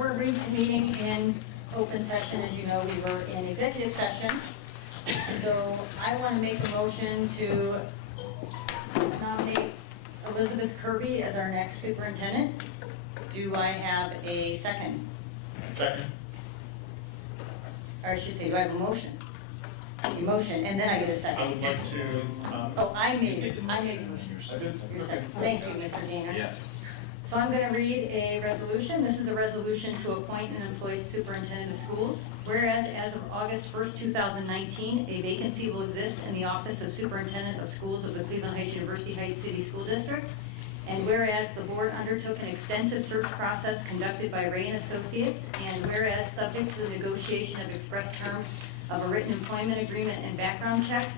we're reconvening in open session. As you know, we were in executive session. So I want to make a motion to nominate Elizabeth Kirby as our next superintendent. Do I have a second? Second. Or I should say, do I have a motion? A motion, and then I get a second. I would like to. Oh, I made it. I made the motion. I did. You're second. Thank you, Mr. Gainer. Yes. So I'm going to read a resolution. This is a resolution to appoint and employ superintendent of schools. Whereas as of August 1st, 2019, a vacancy will exist in the office of superintendent of schools of the Cleveland Heights University Heights City School District. And whereas the board undertook an extensive search process conducted by Ray and Associates, and whereas subject to the negotiation of express terms of a written employment agreement and background check,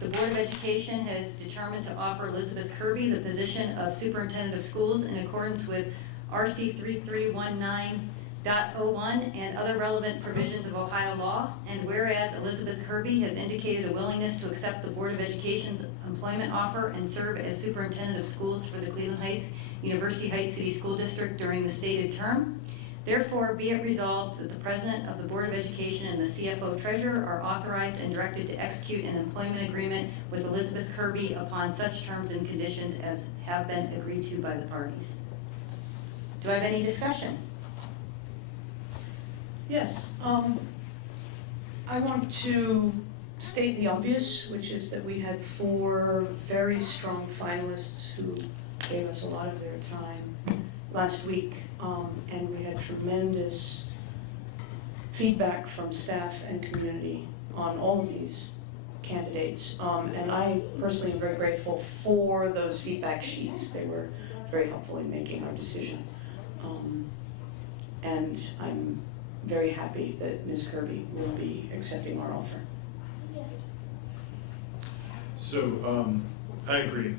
the Board of Education has determined to offer Elizabeth Kirby the position of Superintendent of Schools in accordance with RC 3319.01 and other relevant provisions of Ohio law. And whereas Elizabeth Kirby has indicated a willingness to accept the Board of Education's employment offer and serve as Superintendent of Schools for the Cleveland Heights University Heights City School District during the stated term. Therefore, be it resolved that the President of the Board of Education and the CFO Treasurer are authorized and directed to execute an employment agreement with Elizabeth Kirby upon such terms and conditions as have been agreed to by the parties. Do I have any discussion? Yes. I want to state the obvious, which is that we had 4 very strong finalists who gave us a lot of their time last week, and we had tremendous feedback from staff and community on all of these candidates. And I personally am very grateful for those feedback sheets. They were very helpful in making our decision. And I'm very happy that Ms. Kirby will be accepting our offer. So I agree.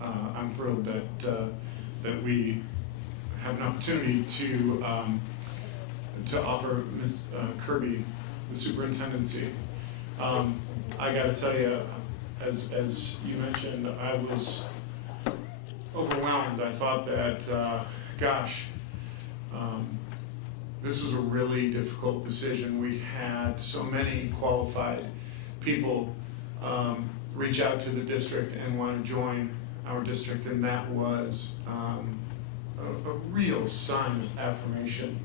I'm thrilled that we have an opportunity to offer Ms. Kirby the superintendency. I got to tell you, as you mentioned, I was overwhelmed. I thought that, this was a really difficult decision. We had so many qualified people reach out to the district and want to join our district, and that was a real sign of affirmation.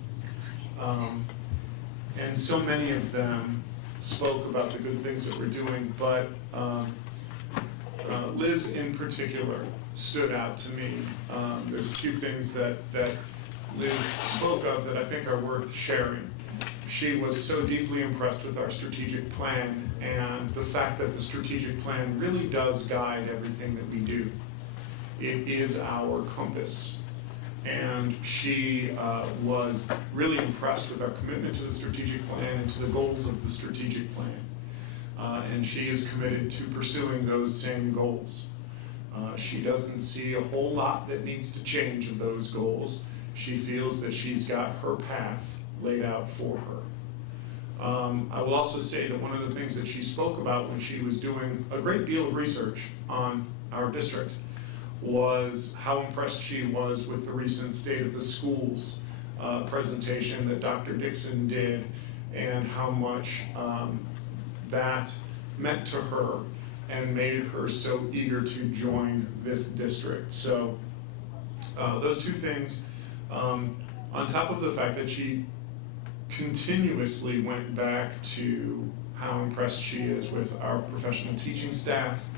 And so many of them spoke about the good things that we're doing, but Liz in particular stood out to me. There's a few things that Liz spoke of that I think are worth sharing. She was so deeply impressed with our strategic plan and the fact that the strategic plan really does guide everything that we do. It is our compass. And she was really impressed with our commitment to the strategic plan and to the goals of the strategic plan. And she is committed to pursuing those same goals. She doesn't see a whole lot that needs to change of those goals. She feels that she's got her path laid out for her. I will also say that one of the things that she spoke about when she was doing a great deal of research on our district was how impressed she was with the recent State of the Schools presentation that Dr. Dixon did, and how much that meant to her and made her so eager to join this district. So those two things, on top of the fact that she continuously went back to how impressed she is with our professional teaching staff.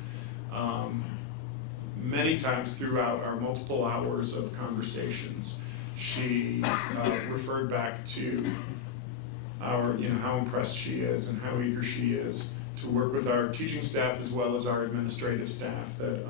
Many times throughout our multiple hours of conversations, she referred back to our, how impressed she is and how eager she is to work with our teaching staff as well as our administrative staff that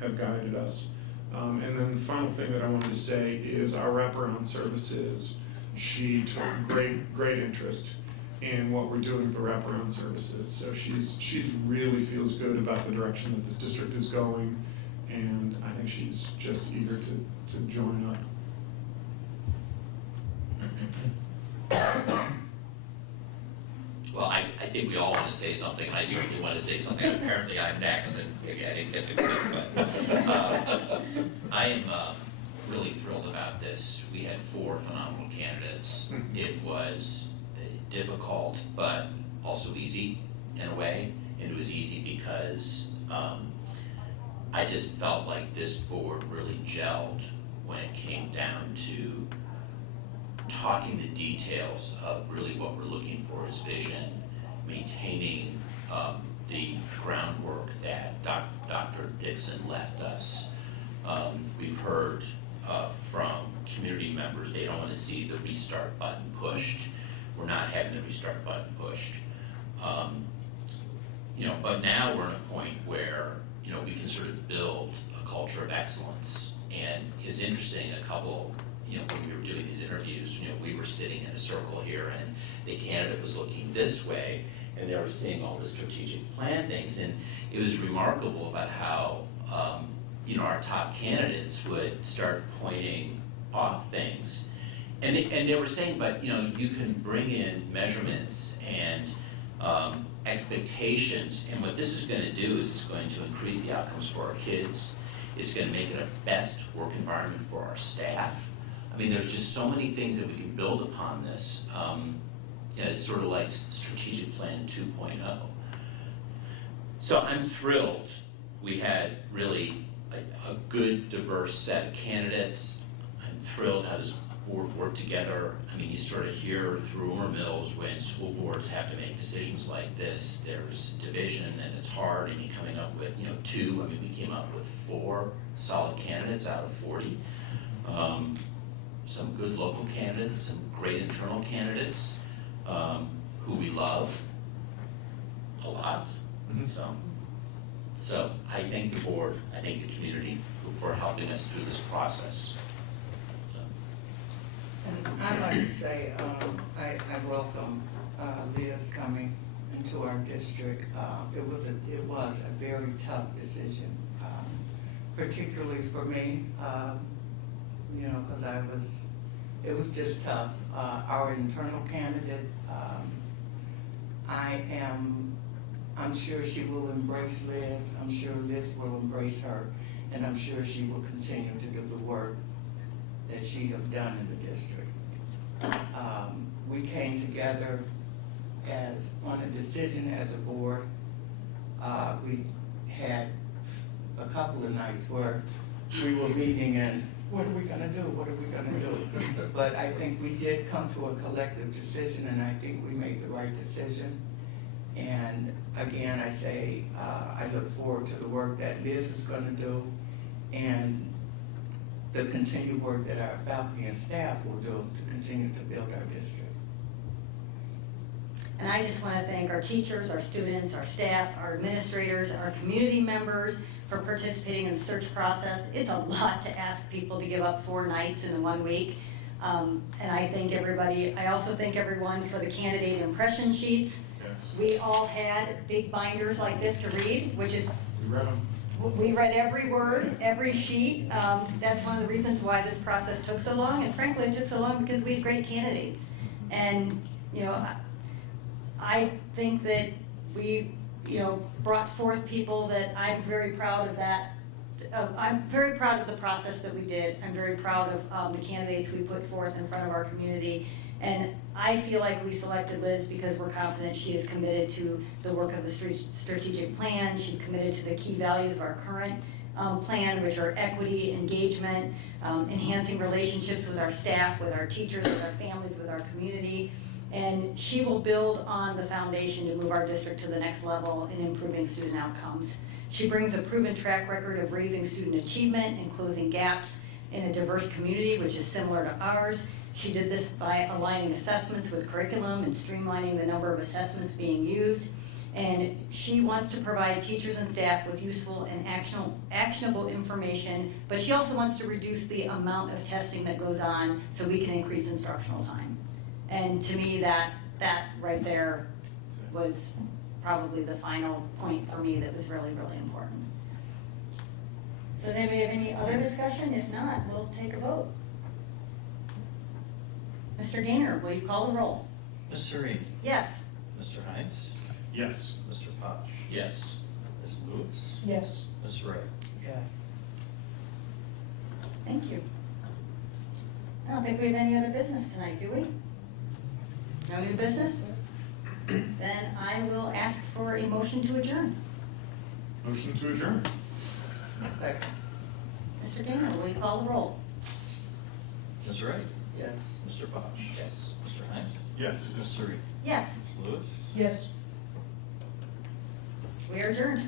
have guided us. And then the final thing that I wanted to say is our wraparound services. She took great interest in what we're doing with the wraparound services. So she's really feels good about the direction that this district is going, and I think she's just eager to join up. Well, I think we all want to say something, and I certainly want to say something. Apparently I'm next, and maybe I didn't get to click, but I am really thrilled about this. We had 4 phenomenal candidates. challenges. It was difficult, but also easy in a way, and it was easy because I just felt like this board really gelled when it came down to talking the details of really what we're looking for as vision, maintaining the groundwork that Dr. Dixon left us. We've heard from community members, they don't want to see the restart button pushed. We're not having the restart button pushed. But now we're at a point where, we can sort of build a culture of excellence. And it's interesting, when we were doing these interviews, we were sitting in a circle here and the candidate was looking this way and they were seeing all the strategic plan things. And it was remarkable about how, our top candidates would start pointing off things. And they were saying, but, you can bring in measurements and expectations, and what this is going to do is it's going to increase the outcomes for our kids. It's going to make it a best work environment for our staff. I mean, there's just so many things that we can build upon this. It's sort of like strategic plan 2.0. So I'm thrilled. We had really a good, diverse set of candidates. I'm thrilled how this board work together. I mean, you sort of hear through rumor mills when school boards have to make decisions like this, there's division and it's hard, and you're coming up with, two, I mean, we came up with 4 solid candidates out of 40. Some good local candidates, some great internal candidates, who we love a lot. So I thank the board, I thank the community for helping us through this process. I'd like to say, I welcome Liz coming into our district. It was a very tough decision, particularly for me, because it was just tough. Our internal candidate, I'm sure she will embrace Liz. I'm sure Liz will embrace her, and I'm sure she will continue to do the work that she have done in the district. We came together on a decision as a board. We had a couple of nights where we were meeting and what are we gonna do? What are we gonna do? But I think we did come to a collective decision, and I think we made the right decision. And again, I say, I look forward to the work that Liz is gonna do and the continued work that our faculty and staff will do to continue to build our district. And I just want to thank our teachers, our students, our staff, our administrators, our community members for participating in the search process. It's a lot to ask people to give up 4 nights in 1 week. And I thank everybody. I also thank everyone for the candidate impression sheets. Yes. We all had big binders like this to read, which is We read them. we read every word, every sheet. That's one of the reasons why this process took so long, and frankly, it took so long because we had great candidates. And, I think that we, brought forth people that I'm very proud of that. I'm very proud of the process that we did. I'm very proud of the candidates we put forth in front of our community. And I feel like we selected Liz because we're confident she is committed to the work of the strategic plan. She's committed to the key values of our current plan, which are equity, engagement, enhancing relationships with our staff, with our teachers, with our families, with our community. And she will build on the foundation to move our district to the next level in improving student outcomes. She brings a proven track record of raising student achievement and closing gaps in a diverse community, which is similar to ours. She did this by aligning assessments with curriculum and streamlining the number of assessments being used. And she wants to provide teachers and staff with useful and actionable information, but she also wants to reduce the amount of testing that goes on so we can increase instructional time. And to me, that right there was probably the final point for me that was really, really important. So does anybody have any other discussion? If not, we'll take a vote. Mr. Gaynor, will you call the roll? Ms. Serene. Yes. Mr. Hines. Yes. Mr. Posh. Yes. Ms. Lewis. Yes. Ms. Ray. Yes. Thank you. I don't think we have any other business tonight, do we? No new business? Then I will ask for a motion to adjourn. Motion to adjourn. Second, Mr. Gainer, will you call the roll? Ms. Wright? yes. Mr. Posh? Yes. Mr. Hines? Yes. Ms. Sareen? Yes, Ms. Lewis? Yes. we are adjourned.